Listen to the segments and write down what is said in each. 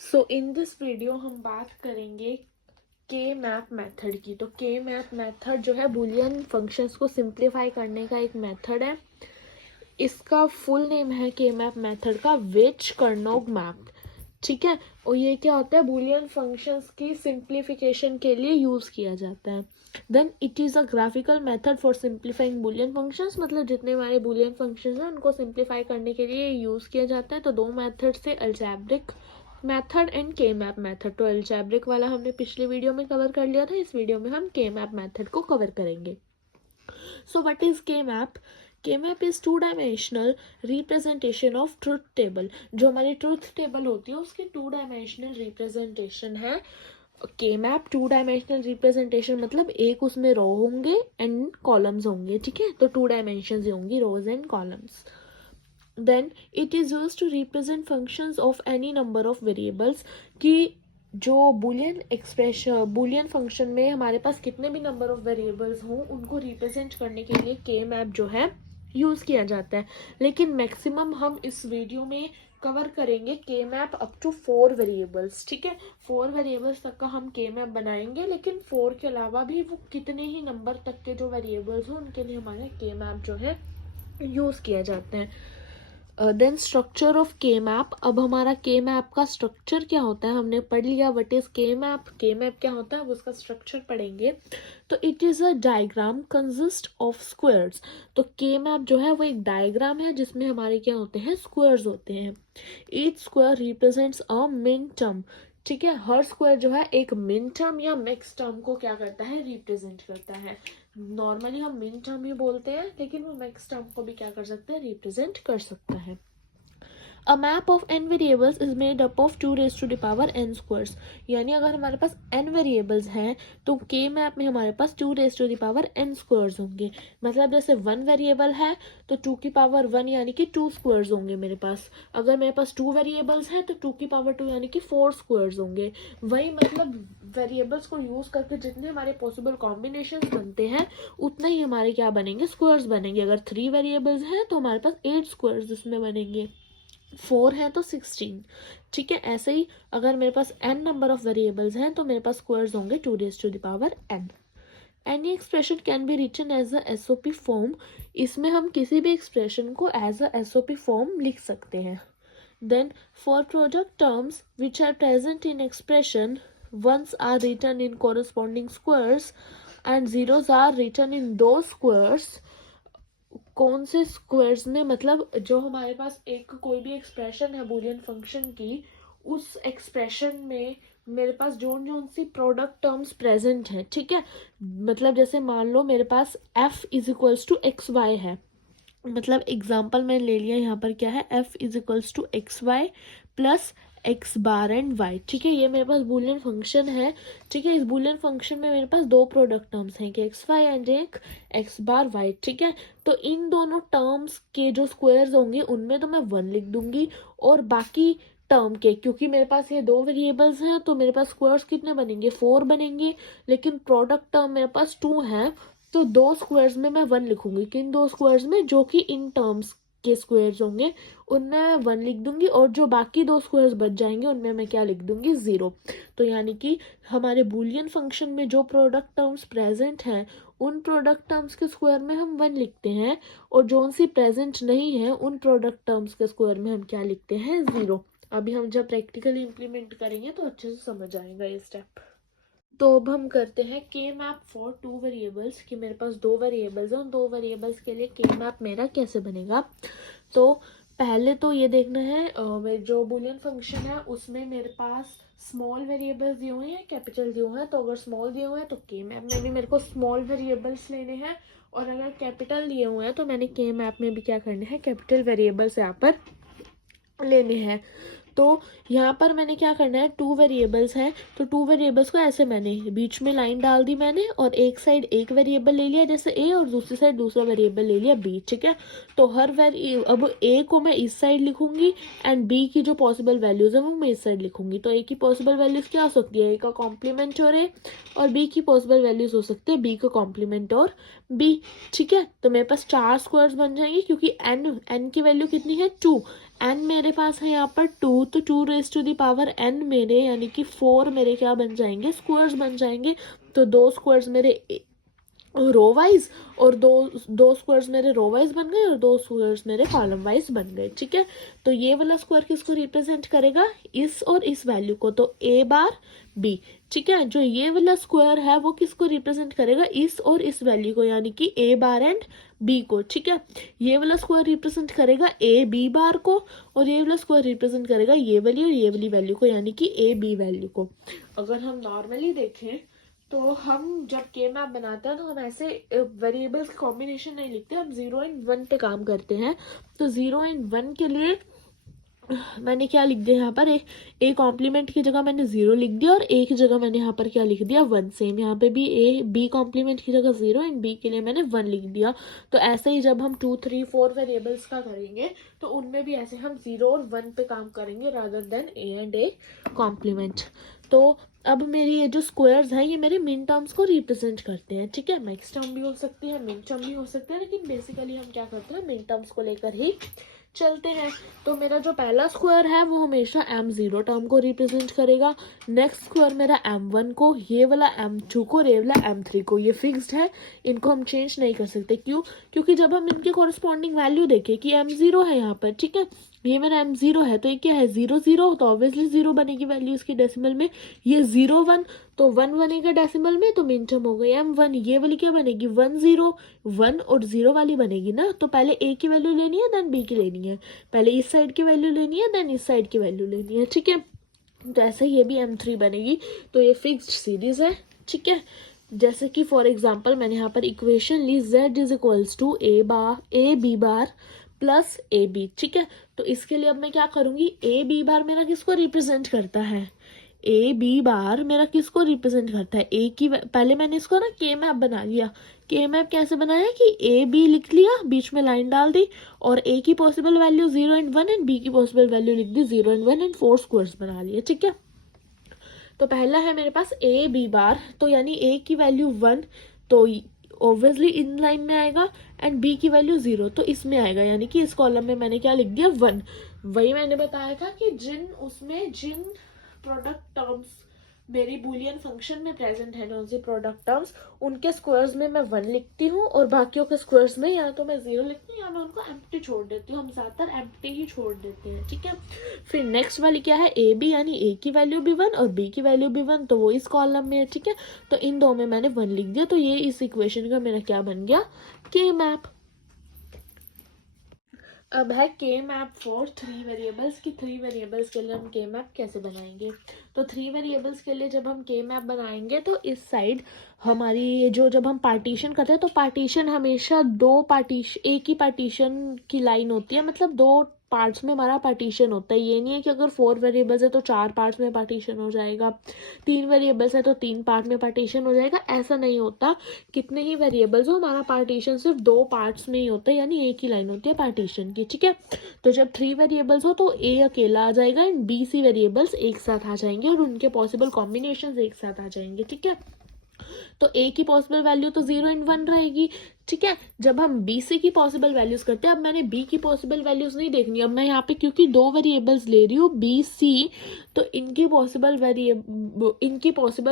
So in this video हम बात करेंगे के मैप मेथड की। तो के मैप मेथड जो है बुलियन फंक्शंस को सिंप्लीफाई करने का एक मेथड है। इसका फुल नेम है के मैप मेथड का विच कर्नोग मैप, ठीक है। और ये क्या होता है, बुलियन फंक्शंस की सिंप्लीफिकेशन के लिए यूज़ किया जाता है। Then it is a graphical method for simplifying Boolean functions, मतलब जितने हमारे बुलियन फंक्शंस हैं उनको सिंप्लीफाई करने के लिए यूज़ किया जाता है। तो दो मेथड से अलजेब्रिक मेथड एंड के मैप मेथड। तो अलजेब्रिक वाला हमने पिछले वीडियो में कवर कर लिया था, इस वीडियो में हम के मैप मेथड को कवर करेंगे। सो व्हाट इज के मैप? के map is two dimensional representation of truth table. जो हमारी ट्रुथ टेबल होती है उसकी टू डायमेंशनल रिप्रेजेंटेशन है के मैप। टू डायमेंशनल रिप्रेजेंटेशन मतलब एक उसमें रो होंगे एंड कॉलम्स होंगे, ठीक है। तो टू डायमेंशंस होंगी, rows and columns. Then it is used to represent functions of any number of variables, कि जो बुलियन एक्सप्रेशन बुलियन फंक्शन में हमारे पास कितने भी नंबर ऑफ वेरिएबल्स हों उनको रिप्रेजेंट करने के लिए के मैप जो है यूज़ किया जाता है। लेकिन मैक्सिमम हम इस वीडियो में कवर करेंगे के मैप अप टू 4 वेरिएबल्स, ठीक है। 4 वेरिएबल्स तक का हम के मैप बनाएंगे, लेकिन 4 के अलावा भी वो कितने ही नंबर तक के जो वेरिएबल्स हों उनके लिए हमारा के मैप जो है यूज़ किया जाता है। देन स्ट्रक्चर ऑफ के मैप। अब हमारा के मैप का स्ट्रक्चर क्या होता है हमने पढ़ लिया, व्हाट इज के मैप। के मैप क्या होता है अब उसका स्ट्रक्चर पढ़ेंगे। तो it is a diagram consist of squares. तो के मैप जो है वो एक डायग्राम है जिसमें हमारे क्या होते हैं, स्क्वायर्स होते हैं। Each square represents a min term, ठीक है। हर स्क्वायर जो है एक मिन टर्म या मैक्स टर्म को क्या करता है, रिप्रेजेंट करता है। नॉर्मली हम मिन टर्म ही बोलते हैं, लेकिन वो मैक्स टर्म को भी क्या कर सकता है, रिप्रेजेंट कर सकता है। A map of n variables is made up of 2 raise to the power n squares. यानी अगर हमारे पास n वेरिएबल्स हैं तो के मैप में हमारे पास 2 raise to the power n squares होंगे। मतलब जैसे 1 वेरिएबल है तो 2 की पावर 1 यानी कि 2 स्क्वायर्स होंगे मेरे पास। अगर मेरे पास 2 वेरिएबल्स हैं तो 2 की पावर 2 यानी कि 4 स्क्वायर्स होंगे। वही मतलब वेरिएबल्स को यूज करके जितने हमारे पॉसिबल कॉम्बिनेशंस बनते हैं उतना ही हमारे क्या बनेंगे, स्क्वायर्स बनेंगे। अगर 3 वेरिएबल्स हैं तो हमारे पास 8 स्क्वायर्स इसमें बनेंगे, 4 है तो 16, ठीक है। ऐसे ही अगर मेरे पास n नंबर ऑफ वेरिएबल्स हैं तो मेरे पास स्क्वायर्स होंगे 2 raise to the power n। Any expression can be written as a SOP form. इसमें हम किसी भी एक्सप्रेशन को एज अ एसओपी फॉर्म लिख सकते हैं। Then for product terms which are present in expression, ones are written in corresponding squares and zeros are written in those squares। कौन से स्क्वायर्स में, मतलब जो हमारे पास एक कोई भी एक्सप्रेशन है बुलियन फंक्शन की, उस एक्सप्रेशन में मेरे पास जोन सी प्रोडक्ट टर्म्स प्रेजेंट है, ठीक है। मतलब जैसे मान लो मेरे पास f is equals to x y है। मतलब एग्जाम्पल मैं ले लिया यहाँ पर क्या है, f is equals to x y plus x bar and y, ठीक है। ये मेरे पास बुलियन फंक्शन है, ठीक है। इस बुलियन फंक्शन में मेरे पास दो प्रोडक्ट टर्म्स हैं, कि एक्स वाई एंड एक एक्स बार वाई, ठीक है। तो इन दोनों टर्म्स के जो स्क्वायर्स होंगे उनमें तो मैं 1 लिख दूंगी, और बाकी टर्म के, क्योंकि मेरे पास ये दो वेरिएबल्स हैं तो मेरे पास स्क्वायर्स कितने बनेंगे, 4 बनेंगे। लेकिन प्रोडक्ट टर्म मेरे पास 2 है, तो दो स्क्वायर्स में मैं 1 लिखूंगी। किन दो स्क्वायर्स में, जो कि इन टर्म्स के स्क्वायर्स होंगे उनमें मैं 1 लिख दूंगी, और जो बाकी दो स्क्वायर्स बच जाएंगे उनमें मैं क्या लिख दूंगी, 0। तो यानी कि हमारे बुलियन फंक्शन में जो प्रोडक्ट टर्म्स प्रेजेंट हैं उन प्रोडक्ट टर्म्स के स्क्वायर में हम 1 लिखते हैं, और जो सी प्रेजेंट नहीं है उन प्रोडक्ट टर्म्स के स्क्वायर में हम क्या लिखते हैं, 0। अभी हम जब प्रैक्टिकली इम्प्लीमेंट करेंगे तो अच्छे से समझ आएगा ये स्टेप। तो अब हम करते हैं के मैप फॉर 2 वेरिएबल्स, कि मेरे पास 2 वेरिएबल्स हैं, उन 2 वेरिएबल्स के लिए के मैप मेरा कैसे बनेगा। तो पहले तो ये देखना है मेरे जो बुलियन फंक्शन है उसमें मेरे पास स्मॉल वेरिएबल्स दिए हुए हैं, कैपिटल दिए हुए हैं। तो अगर स्मॉल दिए हुए हैं तो के मैप में भी मेरे को स्मॉल वेरिएबल्स लेने हैं, और अगर कैपिटल दिए हुए हैं तो मैंने के मैप में भी क्या करने हैं, कैपिटल वेरिएबल्स यहाँ पर लेने हैं। तो यहाँ पर मैंने क्या करना है, 2 वेरिएबल्स हैं तो 2 वेरिएबल्स को ऐसे मैंने बीच में लाइन डाल दी मैंने, और एक साइड एक वेरिएबल ले लिया जैसे a, और दूसरी साइड दूसरा वेरिएबल ले लिया b, ठीक है। तो हर अब a को मैं इस साइड लिखूंगी एंड b की जो पॉसिबल वैल्यूज है वो मैं इस साइड लिखूंगी। तो a की पॉसिबल वैल्यूज क्या हो सकती है, a का कॉम्प्लीमेंट और a, और b की पॉसिबल वैल्यूज हो सकती है b का कॉम्प्लीमेंट और b, ठीक है। तो मेरे पास 4 स्क्वायर्स बन जाएंगे, क्योंकि n की वैल्यू कितनी है, 2। n मेरे पास है यहाँ पर 2, तो 2n मेरे यानी कि 4 मेरे क्या बन जाएंगे, स्क्वायर्स बन जाएंगे। तो 2 स्क्वायर्स मेरे रो वाइज और दो स्क्वायर्स मेरे रो वाइज बन गए और 2 स्क्वायर्स मेरे कॉलम वाइज बन गए। ठीक है, तो ये वाला स्क्वायर किसको रिप्रेजेंट करेगा, इस और इस वैल्यू को, तो a बार b। ठीक है, जो ये वाला स्क्वायर है वो किसको रिप्रेजेंट करेगा, इस और इस वैल्यू को, यानी कि a बार एंड b को। ठीक है, ये वाला स्क्वायर रिप्रेजेंट करेगा a b बार को, और ये वाला स्क्वायर रिप्रेजेंट करेगा ये वाली और ये वाली वैल्यू को, यानी कि a b वैल्यू को। अगर हम नॉर्मली देखें तो हम जब के मैप बनाते हैं तो हम ऐसे वेरिएबल्स कॉम्बिनेशन नहीं लिखते, हम 0 एंड 1 पे काम करते हैं। तो 0 एंड 1 के लिए मैंने क्या लिख दिया यहाँ पर, ए कॉम्प्लीमेंट की जगह मैंने 0 लिख दिया और ए की जगह मैंने यहाँ पर क्या लिख दिया, 1। सेम यहाँ पे भी ए बी कॉम्प्लीमेंट की जगह 0 एंड बी के लिए मैंने 1 लिख दिया। तो ऐसे ही जब हम 2 3 4 वेरिएबल्स का करेंगे तो उनमें भी ऐसे हम 0 और 1 पे काम करेंगे rather than A and A complement. तो अब मेरी ये जो स्क्वायर्स हैं ये मेरे मिन टर्म्स को रिप्रेजेंट करते हैं। ठीक है, मैक्स टर्म भी हो सकती है, मिन टर्म भी हो सकते हैं, लेकिन बेसिकली हम क्या करते हैं, मिन टर्म्स को लेकर ही चलते हैं। तो मेरा जो पहला स्क्वायर है वो हमेशा m0 टर्म को रिप्रेजेंट करेगा। नेक्स्ट स्क्वायर मेरा m1 को, ये वाला m2 को और ये वाला m3 को। ये फिक्स्ड है, इनको हम चेंज नहीं कर सकते। क्यों? क्योंकि जब हम इनके कॉरस्पॉन्डिंग वैल्यू देखें कि m0 है यहाँ पर, ठीक है, ये मेरा m0 है, तो ये क्या है 0 0, तो ऑब्वियसली 0 बनेगी वैल्यू इसकी डेसिमल में। ये 0 1, तो 1 बनेगा डेसिमल में, तो मिन टर्म हो गई m1। ये वाली क्या बनेगी 1 0, 1 और 0 वाली बनेगी ना। तो पहले a की वैल्यू लेनी है देन b की लेनी है, पहले इस साइड की वैल्यू लेनी है देन इस साइड की वैल्यू लेनी है। ठीक है, तो ऐसे ये भी m3 बनेगी। तो ये फिक्स्ड सीरीज है। ठीक है, जैसे कि फॉर एग्जांपल मैंने यहाँ पर इक्वेशन ली z is equals to A B bar plus A B. ठीक है, तो इसके लिए अब मैं क्या करूँगी, ए बी बार मेरा किसको रिप्रेजेंट करता है, ए बी बार मेरा किसको रिप्रेजेंट करता है, ए की पहले मैंने इसको ना के मैप बना लिया। के मैप कैसे बनाया कि ए बी लिख लिया, बीच में लाइन डाल दी, और ए की possible value 0 and 1 and B की पॉसिबल वैल्यू लिख दी 0 एंड 1 एंड 4 स्क्वायर्स बना लिए। ठीक है, तो पहला है मेरे पास ए बी बार, तो यानी ए की वैल्यू 1 तो ऑब्वियसली इन लाइन में आएगा, एंड बी की वैल्यू 0 तो इसमें आएगा, यानी कि इस कॉलम में मैंने क्या लिख दिया 1। वही मैंने बताया था कि जिन प्रोडक्ट टर्म्स मेरी बूलियन फंक्शन में प्रेजेंट है, कौन सी प्रोडक्ट टर्म्स, उनके स्क्वायर्स में मैं 1 लिखती हूँ और बाकियों के स्क्वायर्स में या तो मैं 0 लिखती हूँ या मैं उनको एम्प्टी छोड़ देती हूँ। हम ज़्यादातर एम्प्टी ही छोड़ देते हैं। ठीक है, फिर नेक्स्ट वाली क्या है, ए बी, यानी ए की वैल्यू भी 1 और बी की वैल्यू भी 1, तो वो इस कॉलम में है। ठीक है, तो इन दो में मैंने 1 लिख दिया, तो ये इस इक्वेशन का मेरा क्या बन गया, के मैप। अब है के मैप फॉर 3 वेरिएबल्स की 3 वेरिएबल्स के लिए हम के मैप कैसे बनाएंगे। तो 3 वेरिएबल्स के लिए जब हम के मैप बनाएंगे तो इस साइड हमारी जो जब हम पार्टीशन करते हैं तो पार्टीशन हमेशा एक ही पार्टीशन की लाइन होती है, मतलब 2 पार्ट्स में हमारा पार्टीशन होता है। ये नहीं है कि अगर 4 वेरिएबल्स है तो 4 पार्ट्स में पार्टीशन हो जाएगा, 3 वेरिएबल्स है तो 3 पार्ट में पार्टीशन हो जाएगा, ऐसा नहीं होता। कितने ही वेरिएबल्स हो, हमारा पार्टीशन सिर्फ 2 पार्ट्स में ही होता है, यानी एक ही लाइन होती है पार्टीशन की। ठीक है, तो जब 3 वेरिएबल्स हो तो ए अकेला आ जाएगा एंड बी सी वेरिएबल्स एक साथ आ जाएंगे और उनके पॉसिबल कॉम्बिनेशन एक साथ आ जाएंगे। ठीक है, तो ए की पॉसिबल वैल्यू तो 0 एंड 1 रहेगी। ठीक है, जब हम बी सी की पॉसिबल वैल्यूज करते हैं, अब मैंने बी की पॉसिबल वैल्यूज नहीं देखनी, अब मैं यहाँ पे क्योंकि 2 वेरिएबल्स ले रही हूँ बी सी, तो इनकी पॉसिबल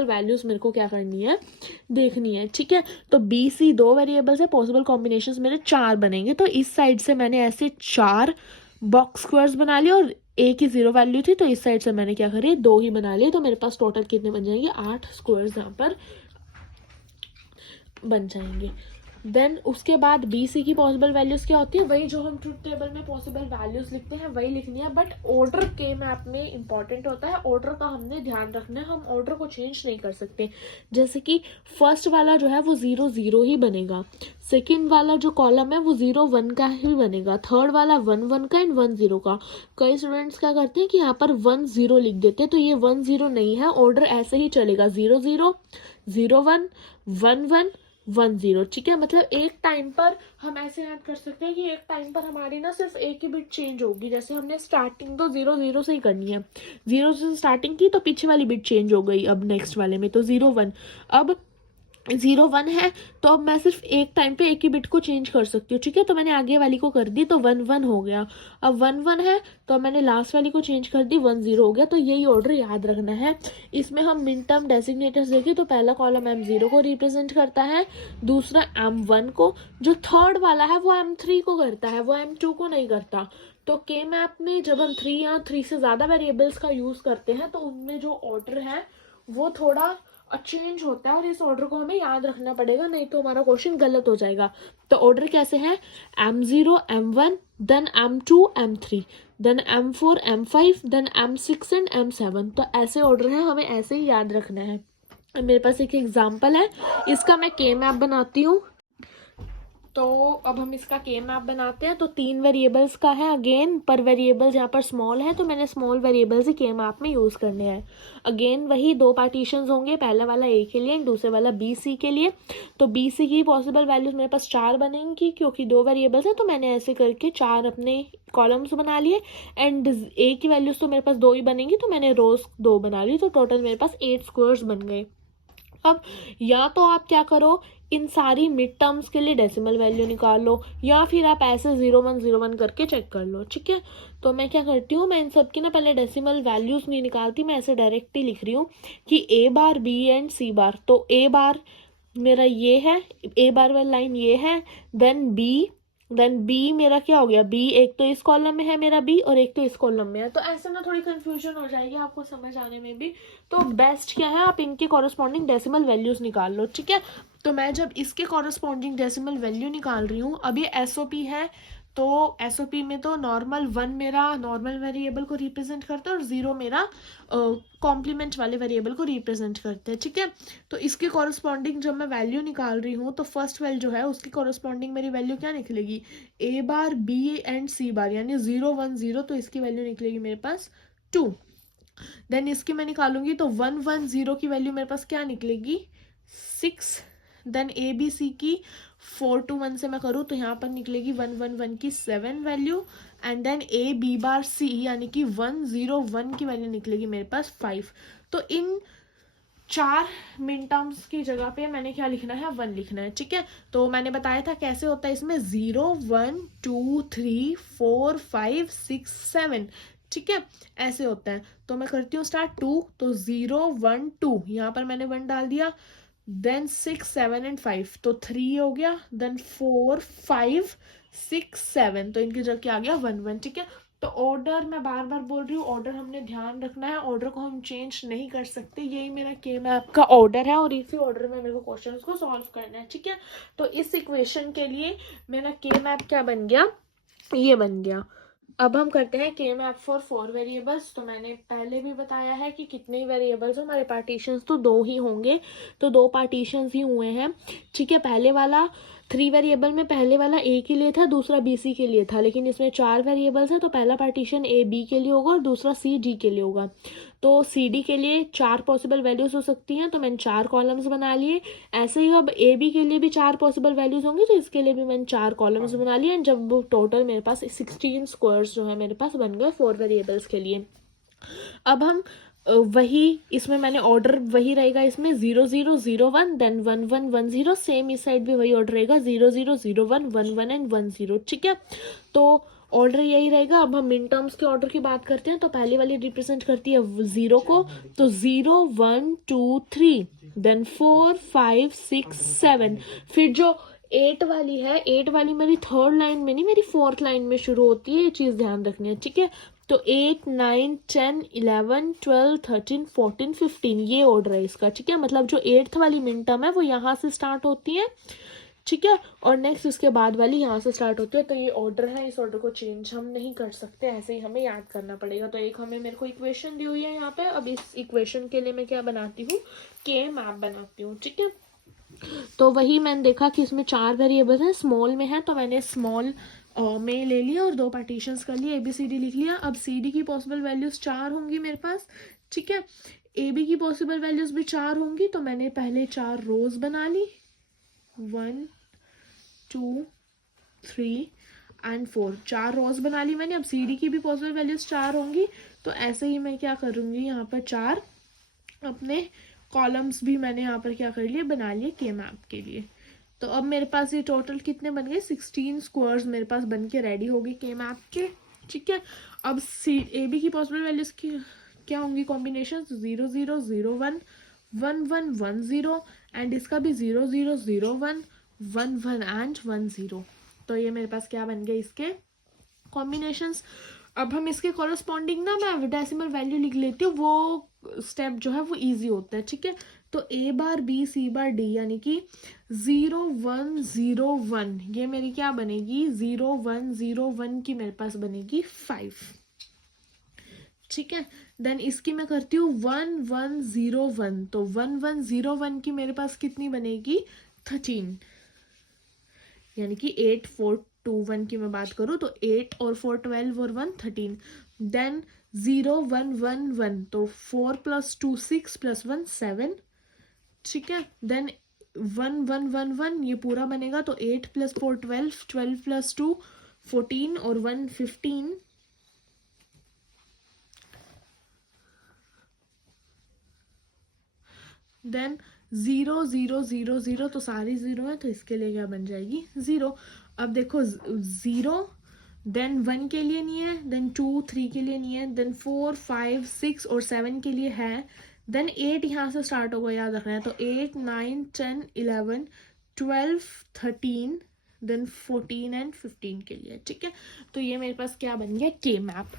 वैल्यूज मेरे को क्या करनी है, देखनी है। ठीक है, तो बी सी 2 वेरिएबल्स है, पॉसिबल कॉम्बिनेशन मेरे 4 बनेंगे, तो इस साइड से मैंने ऐसे 4 बॉक्स स्क्वायर्स बना लिए और ए की 0 वैल्यू थी तो इस साइड से मैंने क्या करी 2 ही बना लिए, तो मेरे पास टोटल कितने बन जाएंगे, 8 स्क्वायर्स यहाँ पर बन जाएंगे। देन उसके बाद बी सी की पॉसिबल वैल्यूज क्या होती है, वही जो हम ट्रुथ टेबल में पॉसिबल वैल्यूज लिखते हैं वही लिखनी है, बट ऑर्डर के मैप में इंपॉर्टेंट होता है, ऑर्डर का हमने ध्यान रखना है, हम ऑर्डर को चेंज नहीं कर सकते। जैसे कि फर्स्ट वाला जो है वो 0 0 ही बनेगा, सेकेंड वाला जो कॉलम है वो 0 1 का ही बनेगा, थर्ड वाला 1 1 का एंड 1 0 का। कई स्टूडेंट्स क्या करते हैं कि यहाँ पर 1 0 लिख देते हैं, तो ये 1 0 नहीं है, ऑर्डर ऐसे ही चलेगा 0 0 0 1 1 1 1 0। ठीक है, मतलब एक टाइम पर हम ऐसे याद कर सकते हैं कि एक टाइम पर हमारी ना सिर्फ एक ही बिट चेंज होगी। जैसे हमने स्टार्टिंग तो 0 0 से ही करनी है, 0 से स्टार्टिंग की तो पीछे वाली बिट चेंज हो गई अब नेक्स्ट वाले में, तो 0 1। अब 0 1 है, तो अब मैं सिर्फ एक टाइम पे एक ही बिट को चेंज कर सकती हूँ, ठीक है। तो मैंने आगे वाली को कर दी तो 1 1 हो गया। अब 1 1 है तो अब मैंने लास्ट वाली को चेंज कर दी, 1 0 हो गया। तो यही ऑर्डर याद रखना है। इसमें हम मिन टर्म डेजिग्नेटर्स देखें तो पहला कॉलम M0 को रिप्रेजेंट करता है, दूसरा M1 को, जो थर्ड वाला है वो M3 को करता है, वो M2 को नहीं करता। तो के मैप में जब हम 3 या 3 से ज़्यादा वेरिएबल्स का यूज़ करते हैं तो उनमें जो ऑर्डर है वो थोड़ा चेंज होता है, और इस ऑर्डर को हमें याद रखना पड़ेगा, नहीं तो हमारा क्वेश्चन गलत हो जाएगा। तो ऑर्डर कैसे है, M0 M1 then M2 M3 then M4 M5 then M6 and M7। तो ऐसे ऑर्डर है, हमें ऐसे ही याद रखना है। मेरे पास एक एग्जांपल है, इसका मैं के मैप बनाती हूँ। तो अब हम इसका के मैप बनाते हैं। तो 3 वेरिएबल्स का है अगेन, पर वेरिएबल्स यहाँ पर स्मॉल है तो मैंने स्मॉल वेरिएबल्स ही के मैप में यूज़ करने हैं। अगेन वही 2 पार्टीशंस होंगे, पहला वाला A के लिए दूसरे वाला B C के लिए। तो B C की पॉसिबल वैल्यूज मेरे पास 4 बनेंगी, क्योंकि 2 वेरिएबल्स हैं तो मैंने ऐसे करके 4 अपने कॉलम्स बना लिए। एंड A की वैल्यूज तो मेरे पास 2 ही बनेंगी तो मैंने रोज 2 बना ली, तो टोटल मेरे पास 8 स्क्वायर्स बन गए। अब या तो आप क्या करो, इन सारी मिड टर्म्स के लिए डेसिमल वैल्यू निकाल लो, या फिर आप ऐसे 0 1 0 1 करके चेक कर लो, ठीक है। तो मैं क्या करती हूँ, मैं इन सब की ना पहले डेसिमल वैल्यूज नहीं निकालती, मैं ऐसे डायरेक्ट ही लिख रही हूँ कि A bar B and C बार। तो A बार मेरा ये है, A बार वाली लाइन ये है, देन B मेरा क्या हो गया, B एक तो इस कॉलम में है मेरा B और एक तो इस कॉलम में है। तो ऐसे ना थोड़ी कंफ्यूजन हो जाएगी आपको समझ आने में भी। तो बेस्ट क्या है, आप इनके कॉरस्पॉन्डिंग डेसिमल वैल्यूज निकाल लो, ठीक है। तो मैं जब इसके कॉरस्पॉन्डिंग डेसिमल वैल्यू निकाल रही हूँ, अब ये SOP है, तो SOP में तो नॉर्मल 1 मेरा नॉर्मल वेरिएबल को रिप्रेजेंट करता है और 0 मेरा कॉम्प्लीमेंट वाले वेरिएबल को रिप्रेजेंट करते हैं, ठीक है। तो इसके कॉरस्पॉन्डिंग जब मैं वैल्यू निकाल रही हूँ तो फर्स्ट वैल्यू जो है उसकी कॉरस्पॉन्डिंग मेरी वैल्यू क्या निकलेगी, A bar B and C बार, यानी 0 1 0। तो इसकी वैल्यू निकलेगी मेरे पास 2। देन इसकी मैं निकालूंगी तो 1 1 0 की वैल्यू मेरे पास क्या निकलेगी, 6। देन ABC की 4 2 1 से मैं करूँ तो यहाँ पर निकलेगी 1 1 1 की 7 value. And then AB bar C यानी कि 1 0 1 की वैल्यू निकलेगी मेरे पास 5। तो इन 4 मिन टर्म्स की जगह पे मैंने क्या लिखना है, 1 लिखना है, ठीक है। तो मैंने बताया था कैसे होता है इसमें, 0 1 2 3 4 5 6 7, ठीक है, ऐसे होता है। तो मैं करती हूँ स्टार्ट 2, तो 0 1 2 यहाँ पर मैंने 1 डाल दिया। देन 6 7 एंड 5 तो 3 हो गया। देन 4 5 6 7 तो इनकी जगह क्या आ गया, 1 1, ठीक है। तो ऑर्डर मैं बार बार बोल रही हूँ, ऑर्डर हमने ध्यान रखना है, ऑर्डर को हम चेंज नहीं कर सकते। यही मेरा के मैप का ऑर्डर है और इसी ऑर्डर में मेरे को क्वेश्चंस को सॉल्व करना है, ठीक है। तो इस इक्वेशन के लिए मेरा के मैप क्या बन गया, ये बन गया। अब हम करते हैं के मैप फॉर 4 वेरिएबल्स। तो मैंने पहले भी बताया है कि कितने वेरिएबल्स हमारे पार्टीशंस तो 2 ही होंगे, तो 2 पार्टीशंस ही हुए हैं, ठीक है। पहले वाला 3 वेरिएबल में पहले वाला A के लिए था, दूसरा BC के लिए था, लेकिन इसमें 4 वेरिएबल्स हैं तो पहला पार्टीशन A B के लिए होगा और दूसरा C D के लिए होगा। तो CD के लिए 4 पॉसिबल वैल्यूज हो सकती हैं, तो मैंने 4 कॉलम्स बना लिए। ऐसे ही अब AB के लिए भी 4 पॉसिबल वैल्यूज होंगी, तो इसके लिए भी मैंने 4 कॉलम्स बना लिए। एंड जब वो टोटल मेरे पास 16 स्क्वायर्स जो है मेरे पास बन गए 4 वेरिएबल्स के लिए। अब हम वही इसमें मैंने ऑर्डर वही रहेगा, इसमें 0 0 0 1 देन 1 1 1 0, सेम इस साइड भी वही ऑर्डर रहेगा, 0 0 0 1 1 1 एंड 1 0, ठीक है। तो ऑर्डर यही रहेगा। अब हम मिन टर्म्स के ऑर्डर की बात करते हैं। तो पहली वाली रिप्रेजेंट करती है 0 को, तो 0 1 2 3 देन 4 5 6 7। फिर जो 8 वाली है, 8 वाली मेरी थर्ड लाइन में नहीं, मेरी फोर्थ लाइन में शुरू होती है, ये चीज़ ध्यान रखनी है, ठीक है। तो 8 9 10 11 12 13 14 15 ये ऑर्डर है इसका, ठीक है। मतलब जो 8th वाली मिन टर्म है वो यहाँ से स्टार्ट होती है, ठीक है, और नेक्स्ट इसके बाद वाली यहाँ से स्टार्ट होती है। तो ये ऑर्डर है, इस ऑर्डर को चेंज हम नहीं कर सकते, ऐसे ही हमें याद करना पड़ेगा। तो एक हमें मेरे को इक्वेशन दी हुई है यहाँ पे। अब इस इक्वेशन के लिए मैं क्या बनाती हूँ, के मैप बनाती हूँ, ठीक है। तो वही मैंने देखा कि इसमें 4 वेरिएबल्स हैं, स्मॉल में है तो मैंने स्मॉल में ले लिया और 2 पार्टीशंस कर लिए, ABCD लिख लिया। अब CD की पॉसिबल वैल्यूज 4 होंगी मेरे पास, ठीक है। AB की पॉसिबल वैल्यूज भी 4 होंगी, तो मैंने पहले 4 रोज बना ली, 1 2 3 एंड 4, 4 रोज बना ली मैंने। अब CD की भी पॉसिबल वैल्यूज 4 होंगी, तो ऐसे ही मैं क्या करूँगी, यहाँ पर 4 अपने कॉलम्स भी मैंने यहाँ पर क्या कर लिए, बना लिए के मैप के लिए। तो अब मेरे पास ये टोटल कितने बन गए, 16 स्क्वायर्स मेरे पास बन के रेडी हो गए के मैप के। ठीक है, अब सी ए बी की पॉसिबल वैल्यूज की क्या होंगी, कॉम्बिनेशन 0 0 0 1 1 1 1 0 एंड इसका भी 0 0 0 1 1 1 एंड 1 0। तो ये मेरे पास क्या बन गए इसके कॉम्बिनेशंस। अब हम इसके कॉरस्पॉन्डिंग ना मैं डेसिमल वैल्यू लिख लेती हूँ, वो स्टेप जो है वो इजी होता है। ठीक है, तो ए बार बी सी बार डी यानी कि 0 1 0 1 ये मेरी क्या बनेगी, 0 1 0 1 की मेरे पास बनेगी 5। ठीक है, देन इसकी मैं करती हूँ 1 1 0 1, तो 1 1 0 1 की मेरे पास कितनी बनेगी, 13, यानी कि 8 4 2 1 की मैं बात करूँ तो 8 और 4 12 और 1 13। देन 0 1 1 1, तो 4 + 2 6 + 1 7। ठीक है, देन 1 1 1 1 ये पूरा बनेगा, तो 8 + 4 12 12 + 2 14 और 1 15। देन 0 0 0 0, तो सारी 0 है तो इसके लिए क्या बन जाएगी 0। अब देखो 0 देन 1 के लिए नहीं है, देन 2 3 के लिए नहीं है, देन 4 5 6 और 7 के लिए है, देन 8 यहाँ से स्टार्ट होगा, याद रखना है। तो 8 9 10 11 12 13 देन 14 एंड 15 के लिए। ठीक है, तो ये मेरे पास क्या बन गया, के मैप।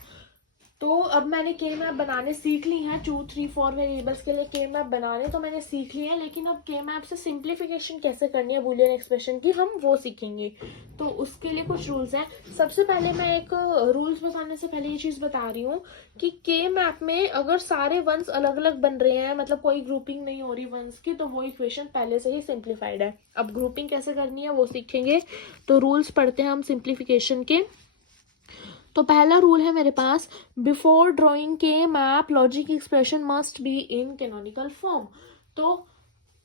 तो अब मैंने के मैप बनाने सीख ली हैं, 2 3 4 वेरिएबल्स के लिए के मैप बनाने तो मैंने सीख ली है, लेकिन अब के मैप से सिंप्लीफिकेशन कैसे करनी है बूलियन एक्सप्रेशन की, हम वो सीखेंगे। तो उसके लिए कुछ रूल्स हैं। सबसे पहले मैं एक रूल्स बताने से पहले ये चीज़ बता रही हूँ कि के मैप में अगर सारे वंस अलग अलग बन रहे हैं, मतलब कोई ग्रुपिंग नहीं हो रही वंस की, तो वो इक्वेशन पहले से ही सिंप्लीफाइड है। अब ग्रुपिंग कैसे करनी है वो सीखेंगे। तो रूल्स पढ़ते हैं हम सिंप्लीफिकेशन के। तो पहला रूल है मेरे पास, बिफोर ड्राइंग के map logic expression must be in canonical form. तो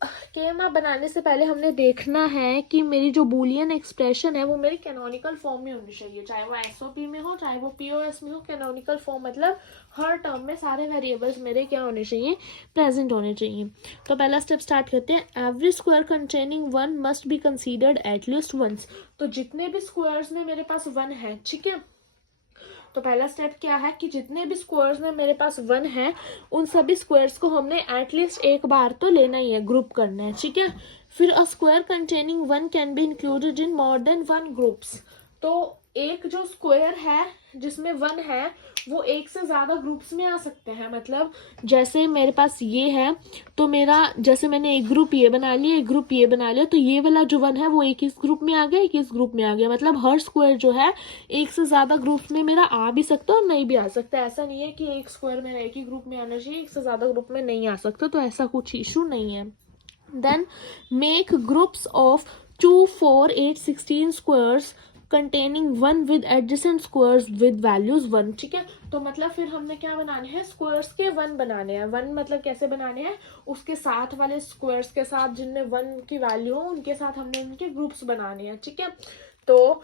के मैप बनाने से पहले हमने देखना है कि मेरी जो बूलियन एक्सप्रेशन है वो मेरी कैनोनिकल फॉर्म में होनी चाहिए, चाहे वो एसओपी में हो चाहे वो पीओएस में हो। कैनोनिकल फॉर्म मतलब हर टर्म में सारे वेरिएबल्स मेरे क्या होने चाहिए, प्रेजेंट होने चाहिए। तो पहला स्टेप स्टार्ट करते हैं। Every square containing 1 must be considered at least once. तो जितने भी स्क्वायर्स में मेरे पास 1 है, ठीक है, तो पहला स्टेप क्या है कि जितने भी स्क्वायर्स में मेरे पास 1 है उन सभी स्क्वायर्स को हमने एटलीस्ट एक बार तो लेना ही है, ग्रुप करना है। ठीक है, फिर a square containing 1 can be included in more then 1 groups. तो एक जो स्क्वायर है जिसमें 1 है वो एक से ज़्यादा ग्रुप्स में आ सकते हैं। मतलब जैसे मेरे पास ये है तो मेरा, जैसे मैंने एक ग्रुप ये बना लिया एक ग्रुप ये बना लिया, तो ये वाला जो 1 है वो एक इस ग्रुप में आ गया एक इस ग्रुप में आ गया। मतलब हर स्क्वायर जो है एक से ज़्यादा ग्रुप में मेरा आ भी सकता है और नहीं भी आ सकता। ऐसा नहीं है कि एक स्क्वायर मेरा एक ही ग्रुप में आना चाहिए, एक से ज़्यादा ग्रुप में नहीं आ सकता, तो ऐसा कुछ इशू नहीं है। Then make groups of 2 4 8 16 squares containing 1 with adjacent squares with values 1। ठीक है, तो मतलब फिर हमने क्या बनाने हैं, स्क्वायर्स के 1 बनाने हैं। 1 मतलब कैसे बनाने हैं, उसके साथ वाले स्क्वायर्स के साथ जिनमें 1 की वैल्यू हो उनके साथ हमने उनके ग्रुप्स बनाने हैं। ठीक है, तो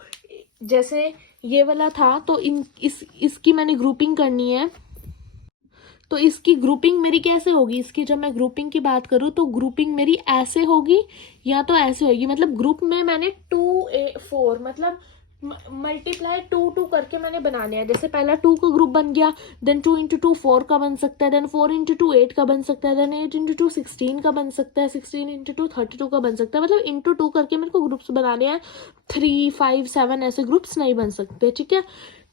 जैसे ये वाला था तो इसकी मैंने ग्रुपिंग करनी है। तो इसकी ग्रुपिंग मेरी कैसे होगी, इसकी जब मैं ग्रुपिंग की बात करूँ तो ग्रुपिंग मेरी ऐसे होगी या तो ऐसे होगी। मतलब ग्रुप में मैंने 2 4 मतलब मल्टीप्लाई 2 2 करके मैंने बनाने हैं। जैसे पहला 2 का ग्रुप बन गया, देन 2 × 2 4 का बन सकता है, देन 4 × 2 8 का बन सकता है, देन 8 × 2 16 का बन सकता है, 16 × 2 32 का बन सकता है। मतलब इंटू 2 करके मेरे को ग्रुप्स बनाने हैं। 3 5 7 ऐसे ग्रुप्स नहीं बन सकते। ठीक है,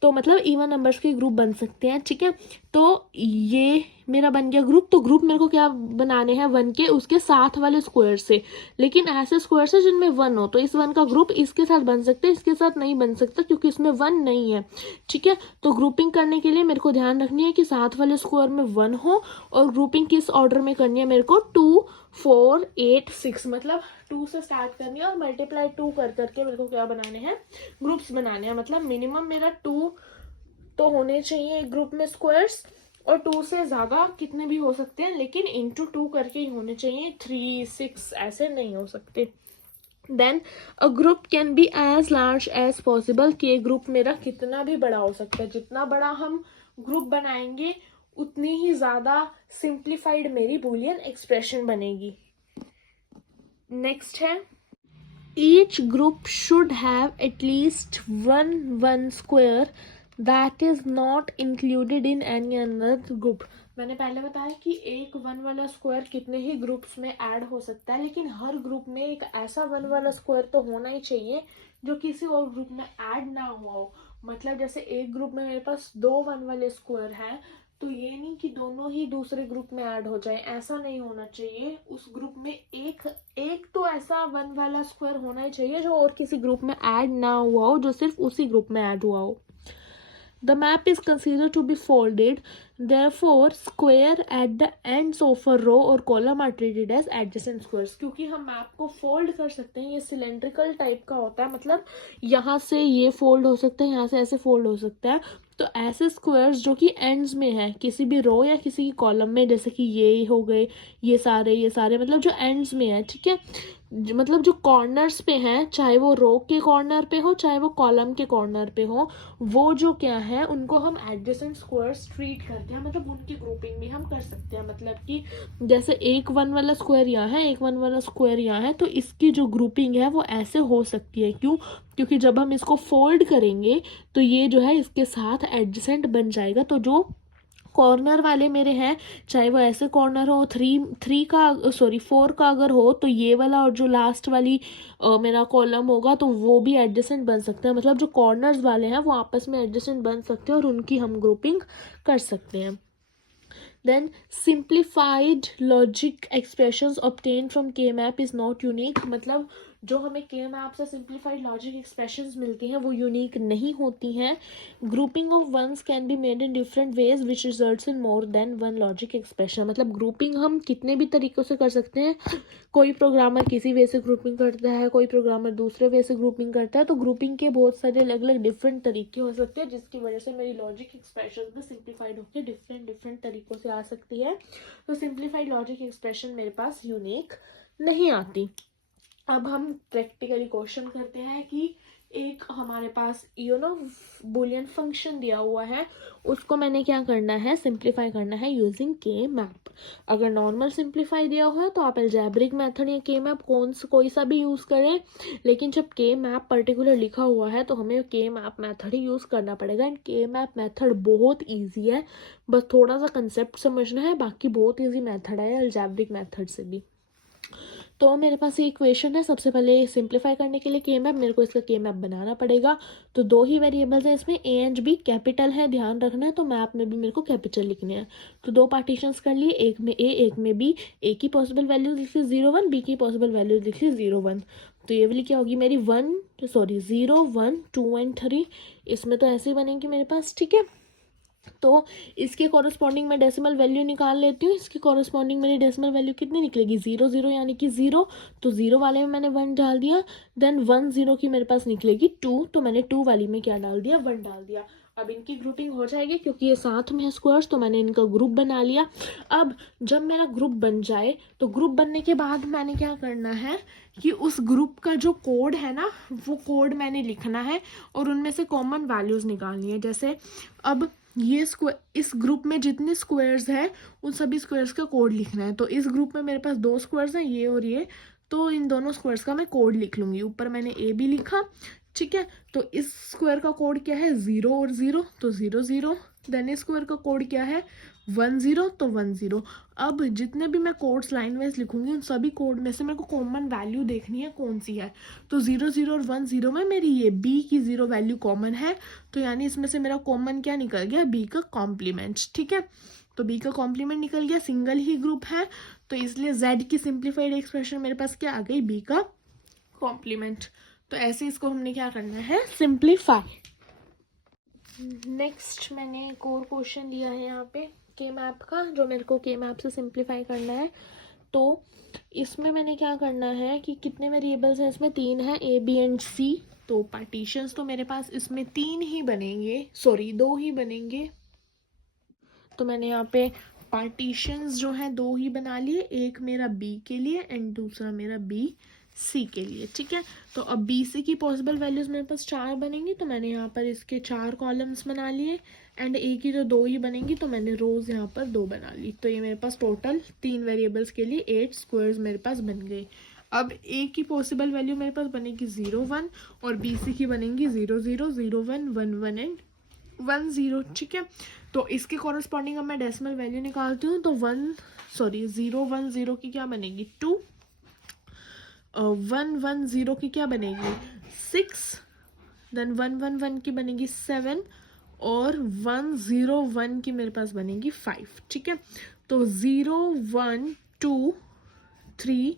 तो मतलब इवन नंबर्स के ग्रुप बन सकते हैं। ठीक है, तो ये मेरा बन गया ग्रुप। तो ग्रुप मेरे को क्या बनाने हैं, 1 के उसके साथ वाले स्क्वायर से, लेकिन ऐसे स्क्वायर से जिनमें 1 हो। तो इस 1 का ग्रुप इसके साथ बन सकते हैं, इसके साथ नहीं बन सकता क्योंकि इसमें 1 नहीं है। ठीक है, तो ग्रुपिंग करने के लिए मेरे को ध्यान रखनी है कि साथ वाले स्क्वायर में 1 हो। और ग्रुपिंग किस ऑर्डर में करनी है मेरे को, 2 4 8 6 मतलब 2 से स्टार्ट करनी है और मल्टीप्लाई 2 कर करके मेरे को क्या बनाने हैं, ग्रुप्स बनाने हैं। मतलब मिनिमम मेरा 2 तो होने चाहिए एक ग्रुप में स्क्वायर्स, और 2 से ज़्यादा कितने भी हो सकते हैं लेकिन इंटू 2 करके ही होने चाहिए। 3 6 ऐसे नहीं हो सकते। Then a group can be as large as possible, कि ग्रुप मेरा कितना भी बड़ा हो सकता है। जितना बड़ा हम ग्रुप बनाएंगे उतनी ही ज़्यादा सिंप्लीफाइड मेरी बूलियन एक्सप्रेशन बनेगी। नेक्स्ट है, each group should have at least one square that is not included in any another group. मैंने पहले बताया कि एक वन वाला स्क्वायर कितने ही ग्रुप्स में ऐड हो सकता है, लेकिन हर ग्रुप में एक ऐसा वन वाला स्क्वायर तो होना ही चाहिए जो किसी और ग्रुप में ऐड ना हुआ हो। मतलब जैसे एक ग्रुप में मेरे पास 2 वन वाले स्क्वायर हैं, तो ये नहीं कि दोनों ही दूसरे ग्रुप में ऐड हो जाए, ऐसा नहीं होना चाहिए। उस ग्रुप में एक तो ऐसा वन वाला स्क्वायर होना ही चाहिए जो और किसी ग्रुप में ऐड ना हुआ हो, जो सिर्फ उसी ग्रुप में ऐड हुआ हो। The map is considered to be folded, therefore square at the ends of a row or column are treated as adjacent squares। क्योंकि हम मैप को फोल्ड कर सकते हैं, ये सिलेंड्रिकल टाइप का होता है, मतलब यहाँ से ये फोल्ड हो सकता है, यहाँ से ऐसे फोल्ड हो सकता है। तो ऐसे स्क्वायर्स जो कि एंड्स में है किसी भी रो या किसी की कॉलम में, जैसे कि ये हो गए, ये सारे मतलब जो एंड्स में है, ठीक है, मतलब जो कॉर्नर्स पे हैं, चाहे वो रो के कॉर्नर पे हो चाहे वो कॉलम के कॉर्नर पे हो, वो जो क्या है उनको हम एडजेसेंट स्क्वायर्स ट्रीट करते हैं, मतलब उनकी ग्रुपिंग भी हम कर सकते हैं। मतलब कि जैसे एक वन वाला स्क्वायर यहाँ है, एक वन वाला स्क्वायर यहाँ है, तो इसकी जो ग्रुपिंग है वो ऐसे हो सकती है। क्यों? क्योंकि जब हम इसको फोल्ड करेंगे तो ये जो है इसके साथ एडजेसेंट बन जाएगा। तो जो कॉर्नर वाले मेरे हैं, चाहे वो ऐसे कॉर्नर हो, 4 का अगर हो, तो ये वाला और जो लास्ट वाली मेरा कॉलम होगा तो वो भी एडजेसेंट बन सकते हैं। मतलब जो कॉर्नर्स वाले हैं वो आपस में एडजेसेंट बन सकते हैं और उनकी हम ग्रुपिंग कर सकते हैं। Then simplified logic expressions obtained from K-map is not unique। मतलब जो हमें K-map से simplified logic expressions मिलती हैं वो यूनिक नहीं होती हैं। Grouping of ones can be made in different ways which results in more than one logic expression. मतलब ग्रुपिंग हम कितने भी तरीक़ों से कर सकते हैं। कोई प्रोग्रामर किसी वे से ग्रुपिंग करता है, कोई प्रोग्रामर दूसरे वे से ग्रुपिंग करता है। तो ग्रुपिंग के बहुत सारे अलग अलग डिफरेंट तरीके हो सकते हैं, जिसकी वजह से मेरी लॉजिक एक्सप्रेशन भी सिंप्लीफाइड होकर डिफरेंट तरीक़ों से आ सकती है। तो सिंप्लीफाइड लॉजिक एक्सप्रेशन मेरे पास यूनिक नहीं आती। अब हम प्रैक्टिकली क्वेश्चन करते हैं कि एक हमारे पास बूलियन फंक्शन दिया हुआ है, उसको मैंने क्या करना है, सिंप्लीफाई करना है यूजिंग के मैप। अगर नॉर्मल सिंप्लीफाई दिया हुआ है तो आप अलजेब्रिक मेथड या के मैप कोई सा भी यूज़ करें, लेकिन जब के मैप पर्टिकुलर लिखा हुआ है तो हमें के मैप मेथड ही यूज़ करना पड़ेगा। एंड के मैप मेथड बहुत ईजी है, बस थोड़ा सा कंसेप्ट समझना है, बाकी बहुत ईजी मेथड है अलजेब्रिक मेथड से भी। तो मेरे पास ये इक्वेशन है, सबसे पहले सिंप्लीफाई करने के लिए के मैप मेरे को इसका के मैप बनाना पड़ेगा। तो 2 ही वेरिएबल्स हैं इसमें, ए एंड बी कैपिटल है, ध्यान रखना है, तो मैप में भी मेरे को कैपिटल लिखने हैं। तो 2 पार्टीशंस कर लिए, एक में ए एक में बी। ए की पॉसिबल वैल्यूज लिख ली 0 1, बी की पॉसिबल वैल्यूज लिख ली 0 1। तो ये वाली क्या होगी मेरी 0 1 2 एंड 3, इसमें तो ऐसे ही बनेंगी मेरे पास, ठीक है। तो इसके कॉरस्पॉन्डिंग मैं डेसिमल वैल्यू निकाल लेती हूँ। इसके कॉरस्पॉन्डिंग मेरी डेसिमल वैल्यू कितनी निकलेगी, 0 0 यानी कि 0। तो 0 वाले में मैंने 1 डाल दिया। देन 1 0 की मेरे पास निकलेगी 2, तो मैंने 2 वाली में क्या डाल दिया, 1 डाल दिया। अब इनकी ग्रुपिंग हो जाएगी क्योंकि ये साथ में है स्क्वायर्स, तो मैंने इनका ग्रुप बना लिया। अब जब मेरा ग्रुप बन जाए तो ग्रुप बनने के बाद मैंने क्या करना है कि उस ग्रुप का जो कोड है ना, वो कोड मैंने लिखना है और उनमें से कॉमन वैल्यूज़ निकालनी है। जैसे अब ये स्क्वायर, इस ग्रुप में जितने स्क्वायर्स हैं उन सभी स्क्वायर्स का कोड लिखना है। तो इस ग्रुप में मेरे पास 2 स्क्वायर्स हैं, ये और ये, तो इन दोनों स्क्वायर्स का मैं कोड लिख लूँगी। ऊपर मैंने ए भी लिखा, ठीक है। तो इस स्क्वायर का कोड क्या है, 0 और 0, तो 0 0। देन इस स्क्वायर का कोड क्या है, 1 0, तो 1 0। अब जितने भी मैं कोड्स लाइन वाइज लिखूंगी उन सभी कोड में से मेरे को कॉमन वैल्यू देखनी है कौन सी है। तो 0 0 और 1 0 में मेरी ये बी की 0 वैल्यू कॉमन है, तो यानी इसमें से मेरा कॉमन क्या निकल गया, बी का कॉम्प्लीमेंट, ठीक है। तो बी का कॉम्प्लीमेंट निकल गया, सिंगल ही ग्रुप है, तो इसलिए जेड की सिंप्लीफाइड एक्सप्रेशन मेरे पास क्या आ गई, बी का कॉम्प्लीमेंट। तो ऐसे इसको हमने क्या करना है, सिंप्लीफाई। नेक्स्ट मैंने एक और क्वेश्चन लिया है यहाँ पे के मैप का, जो मेरे को के मैप से सिंप्लीफाई करना है। तो इसमें मैंने क्या करना है कि कितने वेरिएबल्स हैं इसमें, 3 है, ए बी एंड सी। तो पार्टीशंस तो मेरे पास इसमें 3 ही बनेंगे, सॉरी 2 ही बनेंगे। तो मैंने यहाँ पे पार्टीशंस जो है 2 ही बना लिए, एक मेरा बी के लिए एंड दूसरा मेरा बी सी के लिए, ठीक है। तो अब बी सी की पॉसिबल वैल्यूज मेरे पास 4 बनेंगी, तो मैंने यहाँ पर इसके 4 कॉलम्स बना लिए, एंड ए की तो 2 ही बनेंगी, तो मैंने रोज यहाँ पर 2 बना ली। तो ये मेरे पास टोटल 3 वेरिएबल्स के लिए 8 स्क्वायर्स मेरे पास बन गए। अब ए की पॉसिबल वैल्यू मेरे पास बनेगी 0 1, और बी सी की बनेंगी 0 0 0 1 1 1 एंड 1 0, ठीक है। तो इसके कॉरस्पॉन्डिंग अब मैं डेसिमल वैल्यू निकालती हूँ, तो 0 1 0 की क्या बनेगी 2, 1 1 0 की क्या बनेगी 6, देन 1 1 1 की बनेगी 7, और 1 0 1 की मेरे पास बनेगी 5, ठीक है। तो 0 1 2 3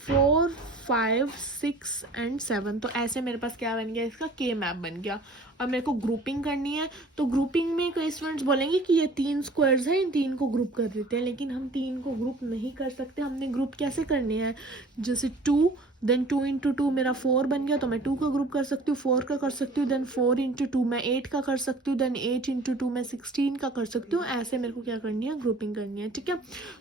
4 5 6 एंड 7, तो ऐसे मेरे पास क्या बन गया, इसका के मैप बन गया। अब मेरे को ग्रुपिंग करनी है, तो ग्रुपिंग में कई स्टूडेंट्स बोलेंगे कि ये 3 स्क्वायर्स हैं, इन 3 को ग्रुप कर देते हैं, लेकिन हम 3 को ग्रुप नहीं कर सकते। हमने ग्रुप कैसे करने हैं, जैसे 2, देन 2 इंटू 2 मेरा 4 बन गया, तो मैं 2 का ग्रुप कर सकती हूँ, 4 का कर सकती हूँ, देन 4 इंटू 2 मैं 8 का कर सकती हूँ, देन 8 इंटू 2 मैं 16 का कर सकती हूँ। ऐसे मेरे को क्या करनी है, ग्रुपिंग करनी है, ठीक है।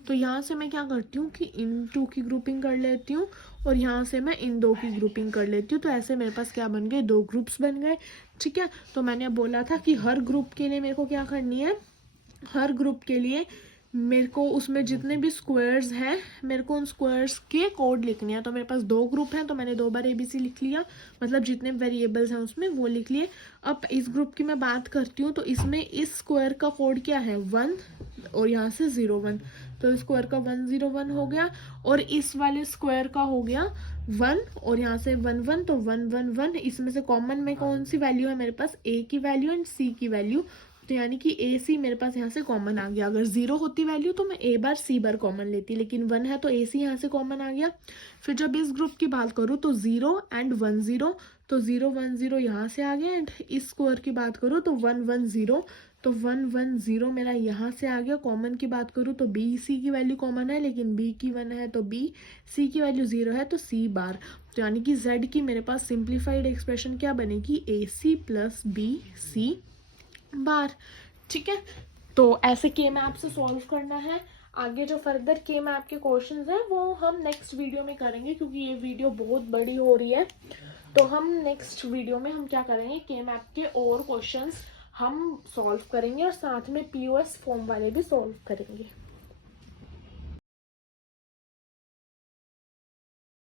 तो यहाँ से मैं क्या करती हूँ कि इन 2 की ग्रुपिंग कर लेती हूँ, और यहाँ से मैं इन 2 की ग्रुपिंग कर लेती हूँ। तो ऐसे मेरे पास क्या बन गए, 2 ग्रुप्स बन गए, ठीक है। तो मैंने अब बोला था कि हर ग्रुप के लिए मेरे को क्या करनी है, हर ग्रुप के लिए मेरे को उसमें जितने भी स्क्वायर्स हैं, मेरे को उन स्क्वायर्स के कोड लिखने हैं। तो मेरे पास 2 ग्रुप हैं, तो मैंने 2 बार ABC लिख लिया, मतलब जितने वेरिएबल्स हैं उसमें वो लिख लिए। अब इस ग्रुप की मैं बात करती हूँ, तो इसमें इस स्क्वायर का कोड क्या है 1, और यहाँ से 0 1, तो स्क्वायर का 1 0 1 हो गया, और इस वाले स्क्वायर का हो गया 1, और यहाँ से 1 1, तो 1 1 1। इसमें से कॉमन में कौन सी वैल्यू है मेरे पास, A की वैल्यू एंड C की वैल्यू, तो यानी कि AC मेरे पास यहाँ से कॉमन आ गया। अगर 0 होती वैल्यू तो मैं A bar C bar common लेती, लेकिन 1 है तो AC यहाँ से कॉमन आ गया। फिर जब इस ग्रुप की बात करूँ तो 0 एंड 1 0, तो 0 1 0 यहाँ से आ गया, एंड इस स्क्वायर की बात करूँ तो 1 1 0, तो 1 1 0 मेरा यहाँ से आ गया। कॉमन की बात करूँ तो BC की वैल्यू कॉमन है, लेकिन B की 1 है तो B, C की वैल्यू 0 है तो C बार। तो यानी कि Z की मेरे पास सिंप्लीफाइड एक्सप्रेशन क्या बनेगी, AC प्लस BC बार, ठीक है। तो ऐसे के मैप से सॉल्व करना है। आगे जो फर्दर के मैप के क्वेश्चंस हैं वो हम नेक्स्ट वीडियो में करेंगे, क्योंकि ये वीडियो बहुत बड़ी हो रही है। तो हम नेक्स्ट वीडियो में हम क्या करेंगे, के मैप के और क्वेश्चंस हम सॉल्व करेंगे, और साथ में POS फॉर्म वाले भी सॉल्व करेंगे।